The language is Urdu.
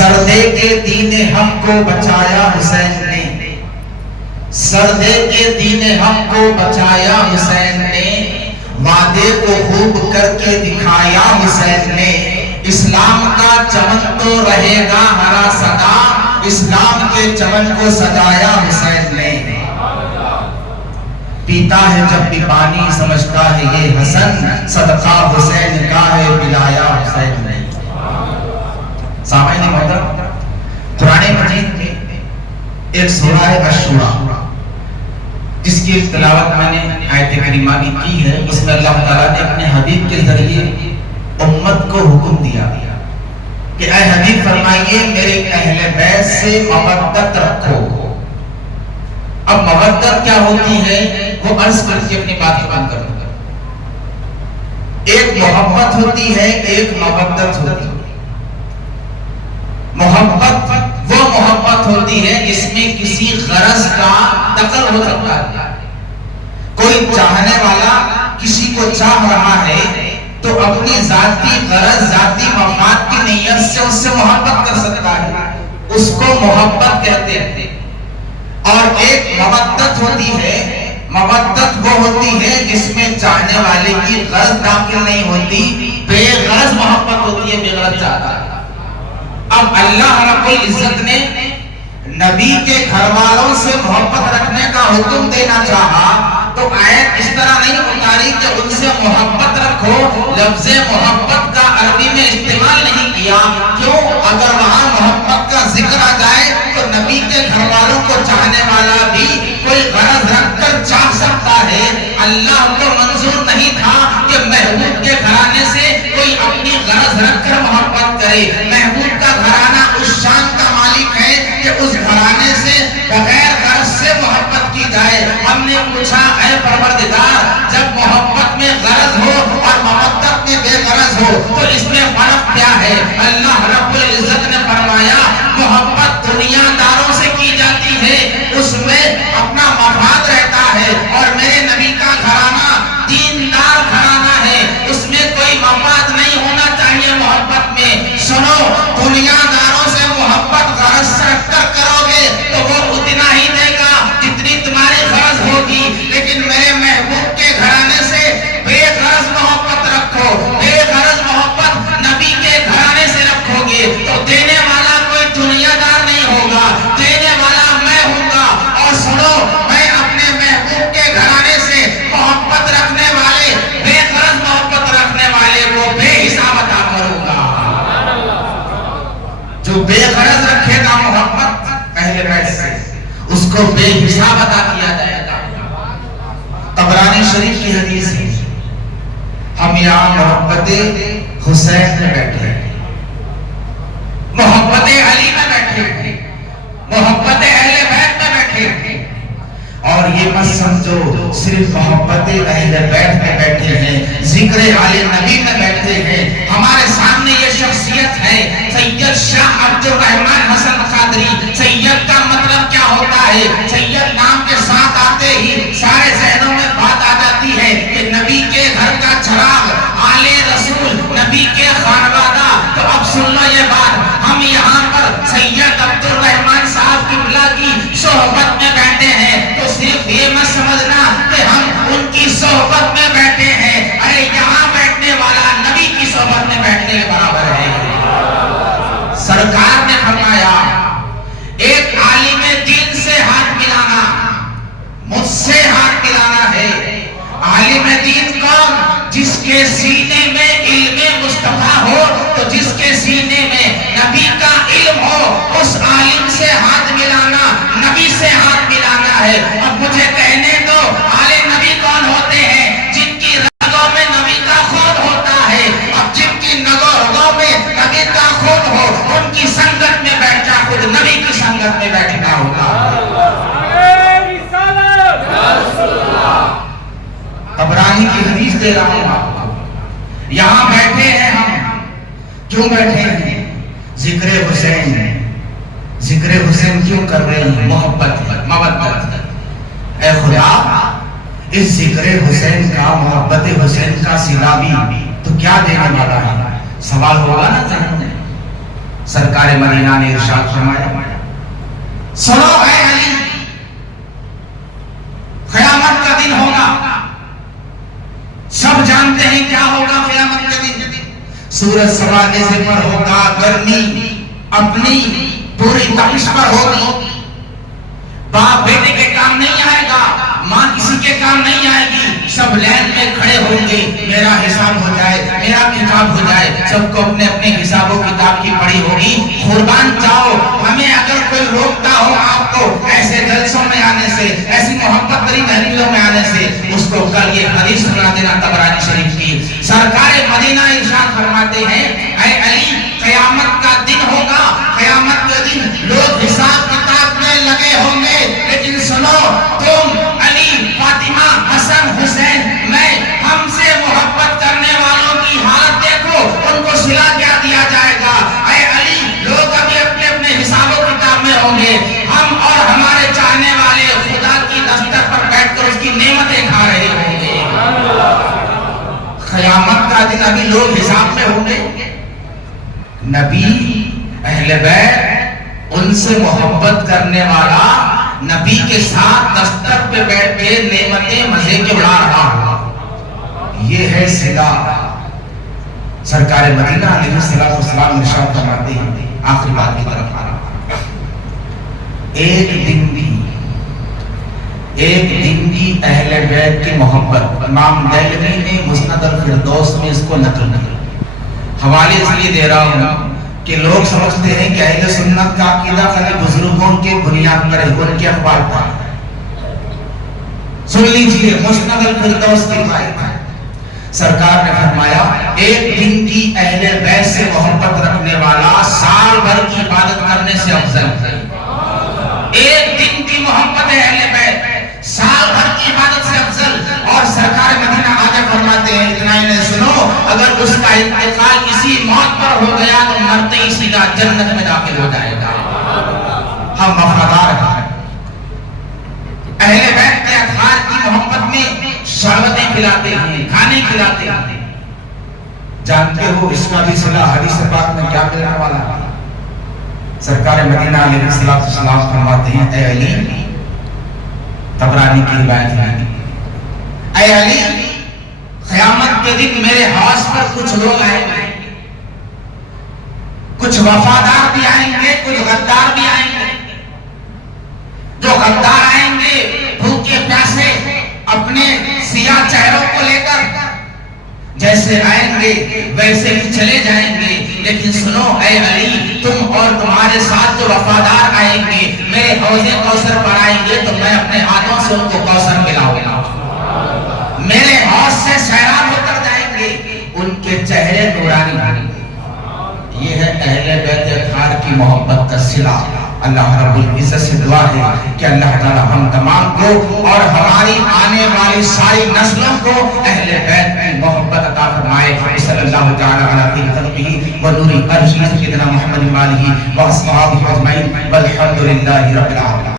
سردے کے دین ہم کو بچایا حسین نے، سردے کے دین ہم کو بچایا حسین نے، وعدے کو خوب کر کے دکھایا حسین نے، اسلام کا چمن تو رہے گا ہرا سدا، اسلام کے چمن کو سجایا حسین نے۔ پیتا ہے جب بھی پانی سمجھتا ہے یہ حسن، صدقہ حسین کا ہے پلایا حسین نے۔ سامعین محترم، قرآن مجید میں ایک سورہ ہے الشورى، جس کی تلاوت میں نے آیت کریمہ کی ہے۔ اس میں اللہ تعالیٰ نے اپنے حبیب کے ذریعے امت کو حکم دیا کہ اے حبیب فرمائیے میرے اہل بیت سے مودت رکھو۔ اب مودت کیا ہوتی ہے وہ عرض کر کے اپنی بات ختم کروں گا۔ ایک محبت ہوتی ہے، ایک مودت ہوتی ہے۔ محبت وہ محبت ہوتی ہے جس میں کسی غرض کا دخل ہو سکتا ہے۔ کوئی چاہنے والا کسی کو چاہ رہا ہے تو اپنی ذاتی غرض، ذاتی مفاد کی نیت سے اس سے محبت کر سکتا ہے، اس کو محبت کہتے ہیں۔ اور ایک مودت ہوتی ہے، مودت وہ ہوتی ہے جس میں چاہنے والے کی غرض داخل نہیں ہوتی، بے غرض محبت ہوتی ہے، بے غرض چاہتا ہے۔ اب اللہ رب العزت نے نبی کے گھر والوں سے محبت رکھنے کا حکم دینا چاہا تو آیت اس طرح نہیں اتاری کہ ان سے محبت رکھو، لفظ محبت کا عربی میں استعمال نہیں کیا۔ کیوں؟ اگر وہاں محبت کا ذکر آ جائے تو نبی کے گھر والوں کو چاہنے والا بھی کوئی غرض رکھ کر چاہ سکتا ہے۔ اللہ کو منظور نہیں تھا کہ محبوب کے گھرانے سے کوئی اپنی غرض رکھ کر محبت کرے۔ محبوب کا گھرانہ اس شان کا مالک ہے کہ اس گھرانے سے بغیر غرض سے محبت کی جائے۔ ہم نے پوچھا اے پروردگار، جب محبت میں غرض ہو اور مودت میں بے غرض ہو تو اس میں فرق کیا ہے؟ اللہ رب العزت نے فرمایا محبت دنیا داروں سے کی جاتی ہے، اس میں اپنا مفاد رہتا ہے، اور میرے نبی کا گھرانہ دیندار گھرانہ ہے، اس میں کوئی مفاد نہیں ہونا چاہیے۔ محبت میں سنو، دنیا داروں سے محبت غرض سے رکھ کر کرو گے تو وہ اتنا ہی دے گا جتنی تمہاری غرض ہوگی، لیکن میرے محبوب کے گھرانے سے بے غرض محبت رکھو، بے غرض محبت نبی کے گھرانے سے رکھو گے تو دینے والا کوئی دنیا دار نہیں ہوگا، دینے والا میں ہوں گا۔ اور سنو، میں اپنے محبوب کے گھرانے سے محبت رکھنے والے، بے غرض محبت رکھنے والے کو بے حساب عطا کروں گا۔ جو بے غرض رکھے گا محبت اہل بیت سے، اس کو بے حساب عطا کیا جائے گا۔ طبرانی شریف کی حدیث ہے، ہم یہاں محبت حسین میں بیٹھے ہیں، محبت علی میں بیٹھے ہیں، محبت اہل بیت میں بیٹھے ہیں، اور یہ مت سمجھو صرف محبت اہل بیت میں بیٹھے ہیں، ذکر آل نبی میں بیٹھے ہیں۔ ہمارے سامنے یہ شخصیت ہے سید شاہ عبد الرحمن حسن قادری۔ سید کا مطلب کیا ہوتا ہے؟ سید نام کے ساتھ آتے ہی سارے ذہنوں میں بات آ جاتی ہے کہ نبی کے گھر کا چراغ، آل رسول، نبی کے خانوادہ۔ تو اب سن لو یہ بات، ہم یہاں پر سید عبد الرحمن صاحب قبلہ کی صحبت میں بیٹھے ہیں تو صرف یہ مت سمجھنا کہ ہم ان کی صحبت میں بیٹھے ہیں، ارے یہاں بیٹھنے والا نبی کی صحبت میں بیٹھنے کے برابر ہے۔ سرکار نے فرمایا ایک عالم دین سے ہاتھ ملانا مجھ سے ہاتھ ملانا ہے۔ عالم دین کون؟ جس کے سینے میں علم مصطفیٰ ہو، تو جس کے سینے میں نبی کا علم ہو، اس عالم سے ہاتھ ملانا نبی سے ہاتھ ملانا ہے۔ اب مجھے کہنے دو آل نبی کون ہوتے ہیں؟ جن کی رگوں میں نبی کا خون ہوتا ہے۔ اب جن کی رگوں میں نبی کا خون ہو ان کی سنگت میں بیٹھ جا، خود نبی کی سنگت میں بیٹھنا ہوگا۔ طبرانی کی حدیث دے رہا ہوں آپ کو۔ یہاں بیٹھے ہیں ہم، کیوں بیٹھے ہیں؟ ذکر حسین، ذکر حسین کیوں کر رہے ہیں؟ محبت، مودت۔ اے خدا، اس ذکر حسین کا، محبت حسین کا صلہ بھی تو کیا دینے والا ہے؟ سوال ہوگا نا ذہن میں، سرکار مدینہ نے ارشاد فرمایا سنو اے علی، قیامت کا دن ہوگا، سب جانتے ہیں کیا ہوگا قیامت کے دن، سورج سوادے سے پر ہوگا، گرمی اپنی پوری تپش پر ہوگی، باپ بیٹے کے کام نہیں آئے گا، ماں کسی کے کام نہیں آئے گی، سب لائن میں کھڑے ہوں گے، میرا حساب ہو جائے، میرا کتاب ہو جائے، سب کو اپنے اپنے حساب و کتاب کی پڑھی ہوگی۔ قربان جاؤ، ہمیں اگر کوئی روکتا ہو آپ کو ایسے جلسوں میں آنے سے، ایسی محبت بھری محفلوں میں آنے سے، اس کو کل یہ حدیث سنا دینا طبرانی شریف کی۔ سرکار مدینہ ارشاد فرماتے ہیں اے علی، قیامت کا دن ہوگا، قیامت کے دن لوگ حساب کتاب میں لگے ہوں گے، لیکن سنو، تم علی، فاطمہ، حسن، حسین، میں، ہم سے محبت کرنے والوں کی حالت دیکھو، ان کو صلہ کیا دیا جائے گا۔ اے علی، لوگ ابھی اپنے اپنے حساب و کتاب میں ہوں گے، ہم اور ہمارے چاہنے والے خدا کی دستر پر بیٹھ کر اس کی نعمتیں کھا رہے ہوں گے۔ قیامت کا دن ابھی لوگ حساب میں ہوں گے، نبی، اہل بیت، ان سے محبت کرنے والا نبی کے ساتھ دستر پہ بیٹھ کے نعمتیں مزے کے اڑا رہا ہوں، یہ ہے صلہ۔ سرکار مدینہ علیہ السلام ارشاد فرماتے ہیں، آخری بات کی طرف آ رہا، ایک دن بھی اہل بیت کی محبت، امام دہلوی نے مسند الفردوس میں اس کو نقل کیا۔ حوالے اس لیے دے رہا ہوں کہ لوگ سمجھتے ہیں کہ اہل سنت کا عقیدہ خالی بزرگوں کے بنیاد پر ہے، ان کے اخبار پر۔ سن لیجئے مسند الفردوس کی روایت ہے، سرکار نے فرمایا ایک دن کی اہل بیت سے محبت رکھنے والا سال بھر کی عبادت کرنے سے افضل ہے۔ ایک دن کی محبت ہے اہل بیت، سال بھر کی عبادت سے افضل۔ اور سرکار مدینہ آگے فرماتے ہیں، اتنا ہی نہیں سنو، اگر اس کا انتقال اسی موت پر ہو گیا تو مرتے ہی سیدھا جنت میں داخل ہو جائے گا۔ ہم وفادار ہیں، اہل بیت کے اطہار کی محبت میں شربتیں کھلاتے ہیں، کھانے کھلاتے ہیں۔ جانتے ہو اس کا بھی صلہ حدیث پاک میں کیا ملنے والا ہے؟ سرکار مدینہ علیہ السلام فرماتے ہیں اے علی، طبرانی کی روایت ہے، اے علی، قیامت کے دن میرے حوض پر کچھ لوگ آئیں گے، کچھ وفادار بھی آئیں گے، کچھ غدار بھی آئیں گے۔ جو غدار آئیں گے بھوکے پیاسے اپنے سیاہ چہروں کو لے کر، جیسے آئیں گے ویسے ہی چلے جائیں گے، لیکن سنو اے علی، تم اور تمہارے ساتھ جو وفادار آئیں گے میرے حوض کوثر پر آئیں گے تو میں اپنے ہاتھوں سے ان کو کوثر پلاؤں گا، میرے حوض سے سیراب ہو کر جائیں گے، ان کے چہرے نورانی ہوں گے۔ یہ ہے اہل بیت اطہار کی محبت کا صلہ۔ اللہ رب العزت سے دعا ہے کہ اللہ تعالی ہم تمام کو اور ہماری آنے والی ساری نسلوں کو اہل بیت کی محبت عطا فرمائے۔ صلی اللہ تعالی علیہ خلقہ و نور عرشہ سیدنا محمد و آلہ و اصحابہ اجمعین والحمد للہ رب العالمین۔